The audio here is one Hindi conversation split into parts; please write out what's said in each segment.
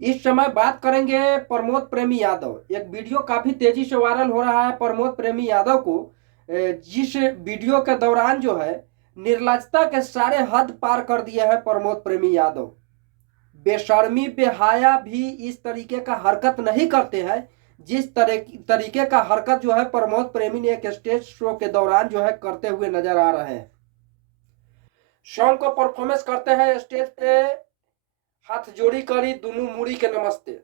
इस समय बात करेंगे प्रमोद प्रेमी यादव। एक वीडियो काफी तेजी से वायरल हो रहा है प्रमोद प्रेमी यादव को, जिस वीडियो के दौरान जो है निर्लजता के सारे हद पार कर दिए हैं प्रमोद प्रेमी यादव। बेशर्मी बेहाया भी इस तरीके का हरकत नहीं करते हैं जिस तरीके का हरकत जो है प्रमोद प्रेमी ने एक स्टेज शो के दौरान जो है करते हुए नजर आ रहे हैं। सॉन्ग को परफॉर्मेंस करते हैं स्टेज पे, हाथ जोड़ी करी दोनों मुड़ी के नमस्ते,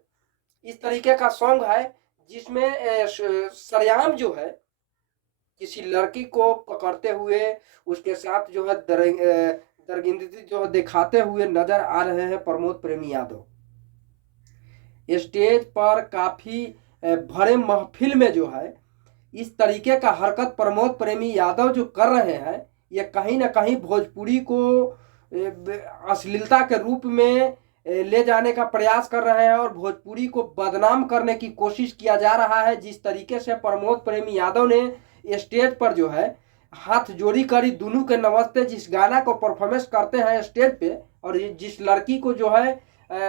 इस तरीके का सॉन्ग है जिसमें सरेआम जो है किसी लड़की को पकड़ते हुए उसके साथ जो है दरगिंदगी जो है दिखाते हुए नजर आ रहे हैं प्रमोद प्रेमी यादव। स्टेज पर काफी भरे महफिल में जो है इस तरीके का हरकत प्रमोद प्रेमी यादव जो कर रहे हैं, ये कहीं ना कहीं भोजपुरी को अश्लीलता के रूप में ले जाने का प्रयास कर रहे हैं और भोजपुरी को बदनाम करने की कोशिश किया जा रहा है। जिस तरीके से प्रमोद प्रेमी यादव ने स्टेज पर जो है हाथ जोड़ी करी दोनों के नमस्ते जिस गाना को परफॉर्मेंस करते हैं स्टेज पे, और जिस लड़की को जो है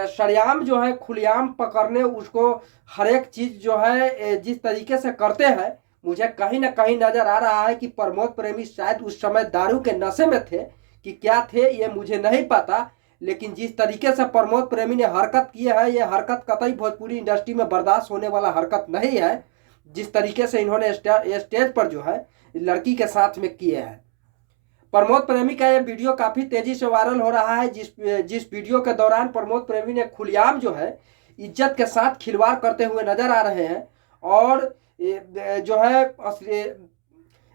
सरेआम जो है खुलेआम पकड़ने उसको हर एक चीज जो है जिस तरीके से करते हैं, मुझे कहीं ना कहीं नजर आ रहा है कि प्रमोद प्रेमी शायद उस समय दारू के नशे में थे कि क्या थे ये मुझे नहीं पता। लेकिन जिस तरीके से प्रमोद प्रेमी ने हरकत की है, ये हरकत कतई भोजपुरी इंडस्ट्री में बर्दाश्त होने वाला हरकत नहीं है। जिस तरीके से इन्होंने स्टेज पर जो है लड़की के साथ में किए हैं। प्रमोद प्रेमी का ये वीडियो काफी तेजी से वायरल हो रहा है, जिस वीडियो के दौरान प्रमोद प्रेमी ने खुलेआम जो है इज्जत के साथ खिलवाड़ करते हुए नजर आ रहे हैं और जो है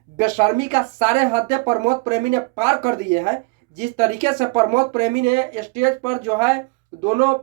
बेशर्मी का सारे हद प्रमोद प्रेमी ने पार कर दिए हैं। जिस तरीके से प्रमोद प्रेमी ने स्टेज पर जो है दोनों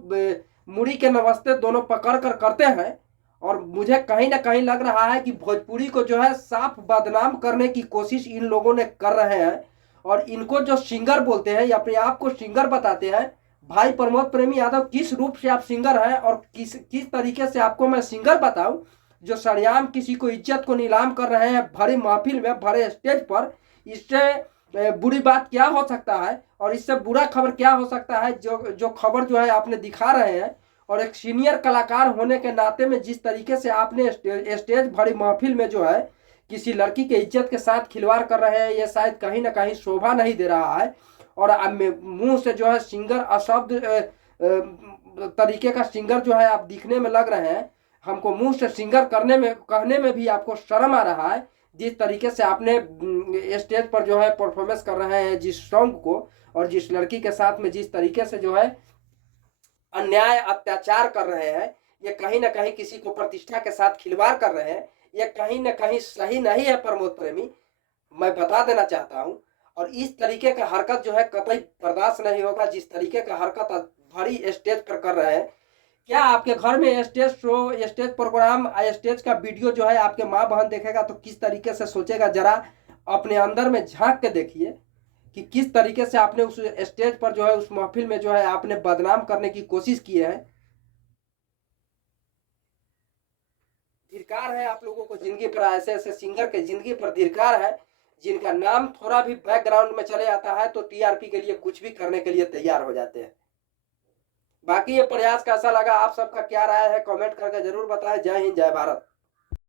मुड़ी के नमस्ते दोनों पकड़ कर करते हैं, और मुझे कहीं ना कहीं लग रहा है कि भोजपुरी को जो है साफ बदनाम करने की कोशिश इन लोगों ने कर रहे हैं। और इनको जो सिंगर बोलते हैं या अपने आप को सिंगर बताते हैं, भाई प्रमोद प्रेमी यादव किस रूप से आप सिंगर हैं और किस तरीके से आपको मैं सिंगर बताऊं जो सरेआम किसी को इज्जत को नीलाम कर रहे हैं भरी महफिल में भरे स्टेज पर। इससे बुरी बात क्या हो सकता है और इससे बुरा खबर क्या हो सकता है जो खबर जो है आपने दिखा रहे हैं। और एक सीनियर कलाकार होने के नाते में जिस तरीके से आपने स्टेज भरी महफिल में जो है किसी लड़की के इज्जत के साथ खिलवाड़ कर रहे हैं, ये शायद कहीं ना कहीं शोभा नहीं दे रहा है। और मुंह से जो है सिंगर अशब्द तरीके का सिंगर जो है आप दिखने में लग रहे हैं। हमको मुंह से सिंगर कहने में भी आपको शर्म आ रहा है। जिस तरीके से आपने स्टेज पर जो है परफॉर्मेंस कर रहे हैं जिस सॉन्ग को, और जिस लड़की के साथ में जिस तरीके से जो है अन्याय अत्याचार कर रहे हैं, ये कहीं ना कहीं किसी को प्रतिष्ठा के साथ खिलवाड़ कर रहे हैं। ये कहीं ना कहीं सही नहीं है प्रमोद प्रेमी, मैं बता देना चाहता हूं। और इस तरीके का हरकत जो है कतई बर्दाश्त नहीं होगा जिस तरीके का हरकत भरी स्टेज पर कर रहे हैं। क्या आपके घर में stage show stage programme stage का वीडियो जो है आपके माँ बहन देखेगा तो किस तरीके से सोचेगा, जरा अपने अंदर में झांक के देखिए कि किस तरीके से आपने उस स्टेज पर जो है उस महफिल में जो है आपने बदनाम करने की कोशिश की है। धिक्कार है आप लोगों को जिंदगी पर, ऐसे ऐसे सिंगर के जिंदगी पर धिक्कार है जिनका नाम थोड़ा भी बैकग्राउंड में चले आता है तो टीआरपी के लिए कुछ भी करने के लिए तैयार हो जाते हैं। बाकी ये प्रयास कैसा लगा, आप सबका क्या राय है, कमेंट करके जरूर बताएं। जय हिंद जय भारत।